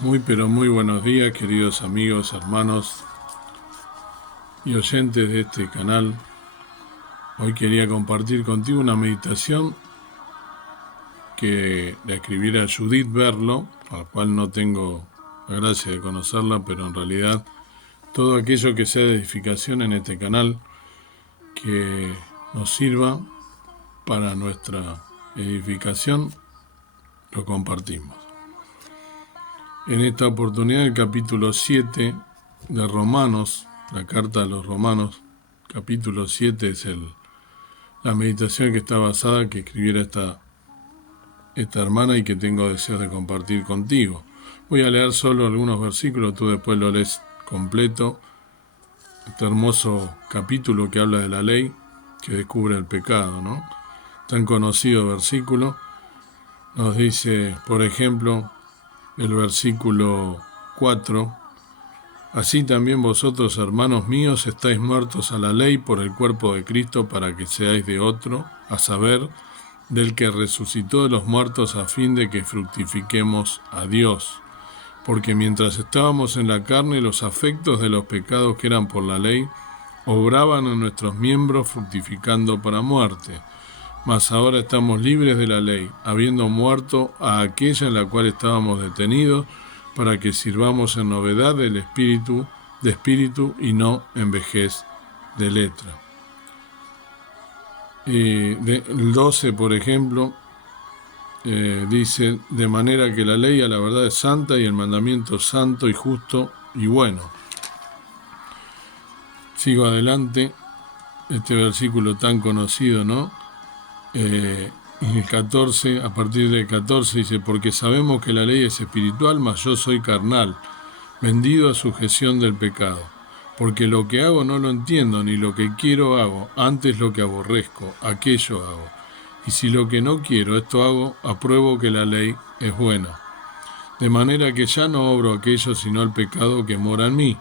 Muy pero muy buenos días, queridos amigos, hermanos y oyentes de este canal. Hoy quería compartir contigo una meditación que la escribiera Judith Berlo, a la cual no tengo la gracia de conocerla, pero en realidad todo aquello que sea de edificación en este canal, que nos sirva para nuestra edificación, lo compartimos. En esta oportunidad el capítulo 7 de Romanos, la carta a los Romanos, capítulo 7 es la meditación que está basada, que escribiera esta hermana y que tengo deseos de compartir contigo. Voy a leer solo algunos versículos, tú después lo lees completo. Este hermoso capítulo que habla de la ley, que descubre el pecado, ¿no? Tan conocido versículo. Nos dice, por ejemplo, el versículo 4, así también vosotros, hermanos míos, estáis muertos a la ley por el cuerpo de Cristo para que seáis de otro, a saber, del que resucitó de los muertos a fin de que fructifiquemos a Dios. Porque mientras estábamos en la carne, los afectos de los pecados que eran por la ley, obraban en nuestros miembros fructificando para muerte. Mas ahora estamos libres de la ley, habiendo muerto a aquella en la cual estábamos detenidos, para que sirvamos en novedad del espíritu y no en vejez de letra. El 12, por ejemplo, dice, de manera que la ley a la verdad es santa y el mandamiento santo y justo y bueno. Sigo adelante, este versículo tan conocido, ¿no? En el 14, a partir del 14 dice, porque sabemos que la ley es espiritual, mas yo soy carnal, vendido a sujeción del pecado. Porque lo que hago no lo entiendo, ni lo que quiero hago, antes lo que aborrezco, aquello hago. Y si lo que no quiero, esto hago, apruebo que la ley es buena. De manera que ya no obro aquello, sino el pecado que mora en mí.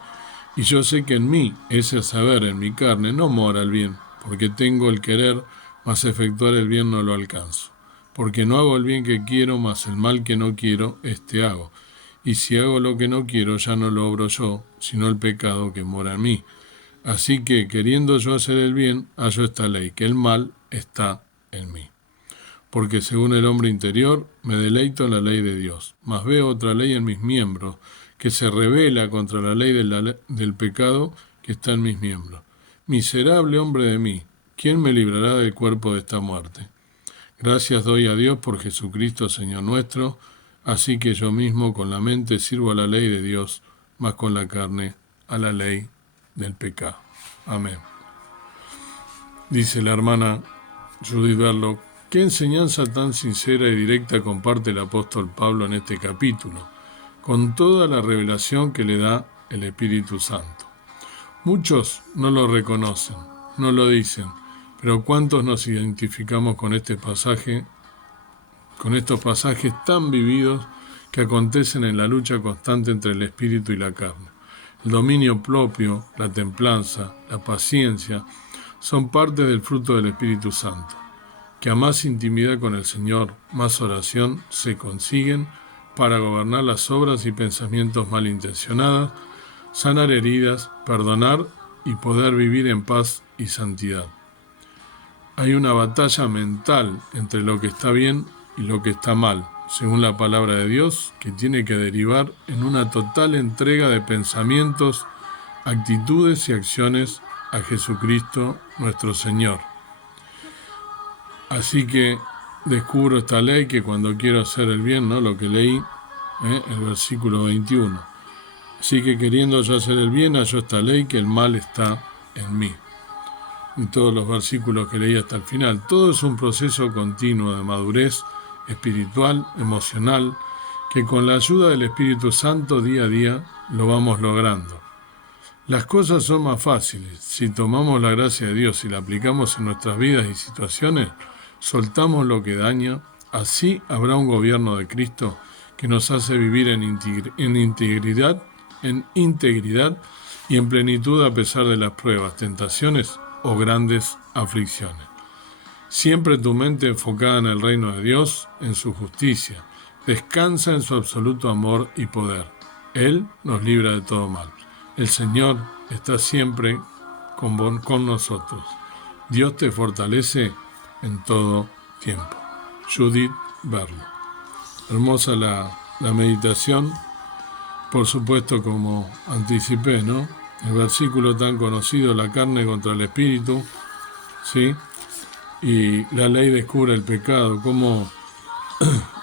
Y yo sé que en mí, ese a saber, en mi carne, no mora el bien, porque tengo el querer, mas efectuar el bien no lo alcanzo. Porque no hago el bien que quiero, mas el mal que no quiero, este hago. Y si hago lo que no quiero, ya no lo obro yo, sino el pecado que mora en mí. Así que, queriendo yo hacer el bien, hallo esta ley, que el mal está en mí. Porque según el hombre interior, me deleito en la ley de Dios, mas veo otra ley en mis miembros, que se rebela contra la ley del pecado que está en mis miembros. Miserable hombre de mí, ¿quién me librará del cuerpo de esta muerte? Gracias doy a Dios por Jesucristo, Señor nuestro, así que yo mismo con la mente sirvo a la ley de Dios, mas con la carne a la ley del pecado. Amén. Dice la hermana Judith Berlo, ¿qué enseñanza tan sincera y directa comparte el apóstol Pablo en este capítulo, con toda la revelación que le da el Espíritu Santo? Muchos no lo reconocen, no lo dicen, pero ¿cuántos nos identificamos con este pasaje, con estos pasajes tan vividos que acontecen en la lucha constante entre el espíritu y la carne? El dominio propio, la templanza, la paciencia, son parte del fruto del Espíritu Santo, que a más intimidad con el Señor, más oración, se consiguen para gobernar las obras y pensamientos malintencionados, sanar heridas, perdonar y poder vivir en paz y santidad. Hay una batalla mental entre lo que está bien y lo que está mal, según la palabra de Dios, que tiene que derivar en una total entrega de pensamientos, actitudes y acciones a Jesucristo nuestro Señor. Así que descubro esta ley que cuando quiero hacer el bien, ¿no? Lo que leí, el versículo 21. Así que queriendo yo hacer el bien, hallo esta ley que el mal está en mí. Y todos los versículos que leí hasta el final. Todo es un proceso continuo de madurez espiritual, emocional, que con la ayuda del Espíritu Santo día a día lo vamos logrando. Las cosas son más fáciles. Si tomamos la gracia de Dios y la aplicamos en nuestras vidas y situaciones, soltamos lo que daña, así habrá un gobierno de Cristo que nos hace vivir en integridad y en plenitud a pesar de las pruebas, tentaciones o grandes aflicciones. Siempre tu mente enfocada en el reino de Dios, en su justicia, descansa en su absoluto amor y poder. Él nos libra de todo mal. El Señor está siempre con nosotros. Dios te fortalece en todo tiempo. Judith Berlo. Hermosa la meditación, por supuesto, como anticipé, ¿no? El versículo tan conocido, la carne contra el espíritu, ¿sí? Y la ley descubre el pecado, como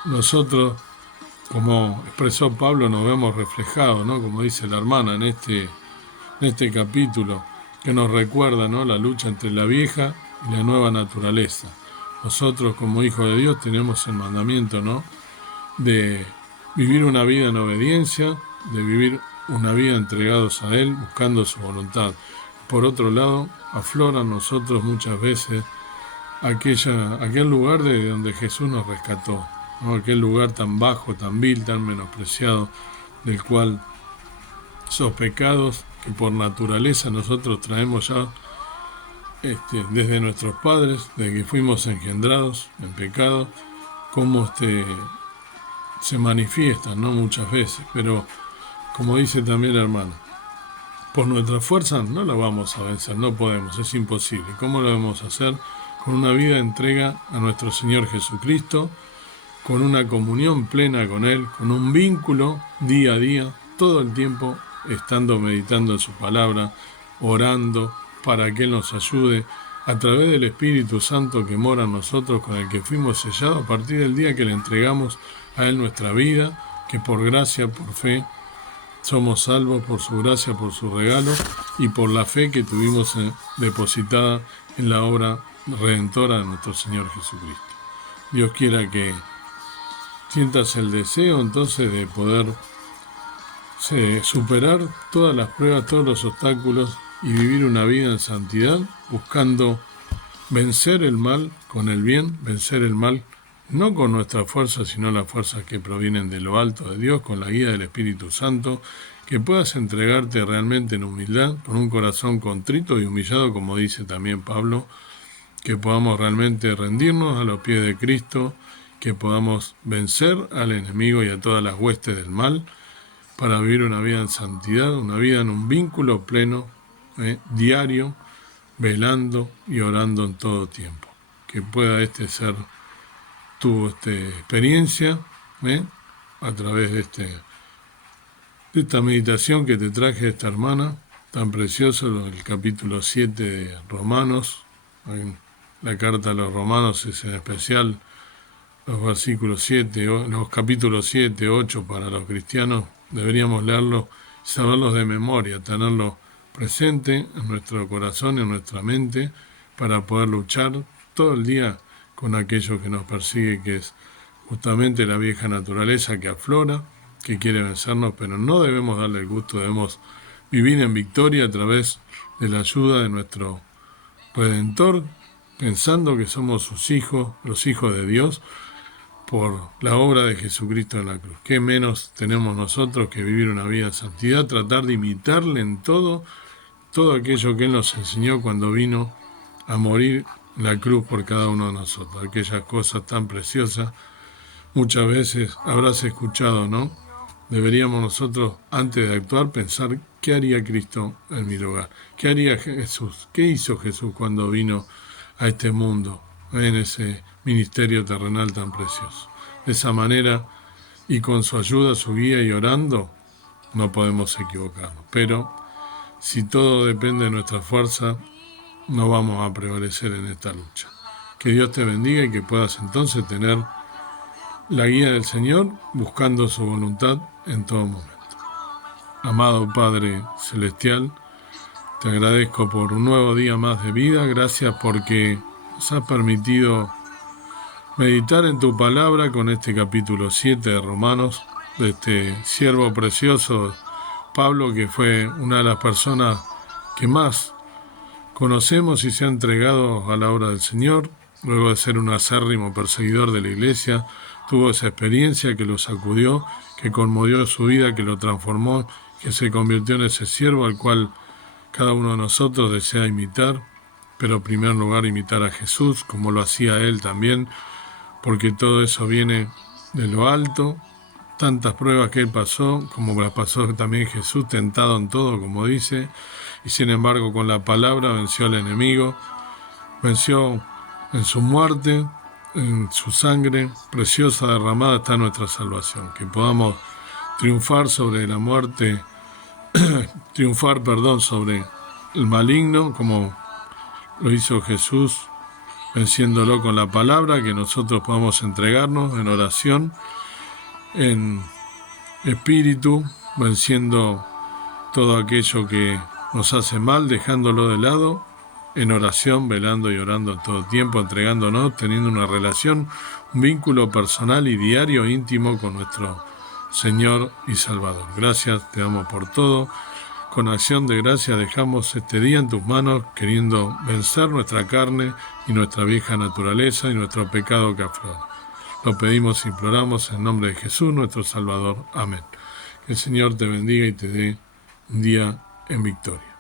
nosotros, como expresó Pablo, nos vemos reflejados, ¿no? Como dice la hermana en este capítulo, que nos recuerda, ¿no? La lucha entre la vieja y la nueva naturaleza. Nosotros, como hijos de Dios, tenemos el mandamiento, ¿no? De vivir una vida en obediencia, de vivir una vida entregados a Él, buscando su voluntad. Por otro lado, aflora en nosotros muchas veces aquel lugar de donde Jesús nos rescató, ¿no? Aquel lugar tan bajo, tan vil, tan menospreciado, del cual esos pecados que por naturaleza nosotros traemos ya desde nuestros padres, desde que fuimos engendrados en pecado, cómo se manifiestan, ¿no? Muchas veces, pero como dice también la hermana, por nuestra fuerza no la vamos a vencer, no podemos, es imposible. ¿Cómo lo vamos a hacer? Con una vida de entrega a nuestro Señor Jesucristo, con una comunión plena con Él, con un vínculo día a día, todo el tiempo estando meditando en su palabra, orando para que Él nos ayude a través del Espíritu Santo que mora en nosotros, con el que fuimos sellados a partir del día que le entregamos a Él nuestra vida, que por gracia, por fe, somos salvos por su gracia, por su regalo y por la fe que tuvimos depositada en la obra redentora de nuestro Señor Jesucristo. Dios quiera que sientas el deseo entonces de poder superar todas las pruebas, todos los obstáculos y vivir una vida en santidad, buscando vencer el mal con el bien, vencer el mal no con nuestra fuerza, sino las fuerzas que provienen de lo alto de Dios, con la guía del Espíritu Santo, que puedas entregarte realmente en humildad, con un corazón contrito y humillado, como dice también Pablo, que podamos realmente rendirnos a los pies de Cristo, que podamos vencer al enemigo y a todas las huestes del mal, para vivir una vida en santidad, una vida en un vínculo pleno, diario, velando y orando en todo tiempo. Que pueda ser tu experiencia a través de esta meditación que te traje de esta hermana tan preciosa, el capítulo 7 de Romanos. La carta a los Romanos es en especial los versículos 7, los capítulos 7, 8 para los cristianos. Deberíamos leerlos, saberlos de memoria, tenerlos presente en nuestro corazón, en nuestra mente, para poder luchar todo el día con aquello que nos persigue, que es justamente la vieja naturaleza que aflora, que quiere vencernos, pero no debemos darle el gusto, debemos vivir en victoria a través de la ayuda de nuestro Redentor, pensando que somos sus hijos, los hijos de Dios, por la obra de Jesucristo en la cruz. ¿Qué menos tenemos nosotros que vivir una vida en santidad, tratar de imitarle en todo aquello que Él nos enseñó cuando vino a morir en la cruz por cada uno de nosotros? Aquellas cosas tan preciosas, muchas veces habrás escuchado, ¿no? Deberíamos nosotros, antes de actuar, pensar qué haría Cristo en mi lugar, qué haría Jesús, qué hizo Jesús cuando vino a este mundo, en ese ministerio terrenal tan precioso. De esa manera, y con su ayuda, su guía y orando, no podemos equivocarnos. Pero si todo depende de nuestra fuerza, no vamos a prevalecer en esta lucha. Que Dios te bendiga y que puedas entonces tener la guía del Señor, buscando su voluntad en todo momento. Amado Padre Celestial, te agradezco por un nuevo día más de vida. Gracias porque nos has permitido meditar en tu palabra con este capítulo 7 de Romanos, de este siervo precioso, Pablo, que fue una de las personas que más conocemos y se ha entregado a la obra del Señor. Luego de ser un acérrimo perseguidor de la iglesia, tuvo esa experiencia que lo sacudió, que conmovió su vida, que lo transformó, que se convirtió en ese siervo al cual cada uno de nosotros desea imitar, pero en primer lugar imitar a Jesús, como lo hacía Él también, porque todo eso viene de lo alto, tantas pruebas que él pasó, como las pasó también Jesús, tentado en todo, como dice, y sin embargo con la palabra venció al enemigo, venció en su muerte, en su sangre preciosa derramada está nuestra salvación, que podamos triunfar sobre la muerte, sobre el maligno, como lo hizo Jesús, venciéndolo con la palabra, que nosotros podamos entregarnos en oración, en espíritu, venciendo todo aquello que nos hace mal, dejándolo de lado, en oración, velando y orando todo el tiempo, entregándonos, teniendo una relación, un vínculo personal y diario íntimo con nuestro Señor y Salvador. Gracias, te damos por todo. Con acción de gracia dejamos este día en tus manos, queriendo vencer nuestra carne y nuestra vieja naturaleza y nuestro pecado que aflora. Lo pedimos y imploramos en nombre de Jesús, nuestro Salvador. Amén. Que el Señor te bendiga y te dé un día en victoria.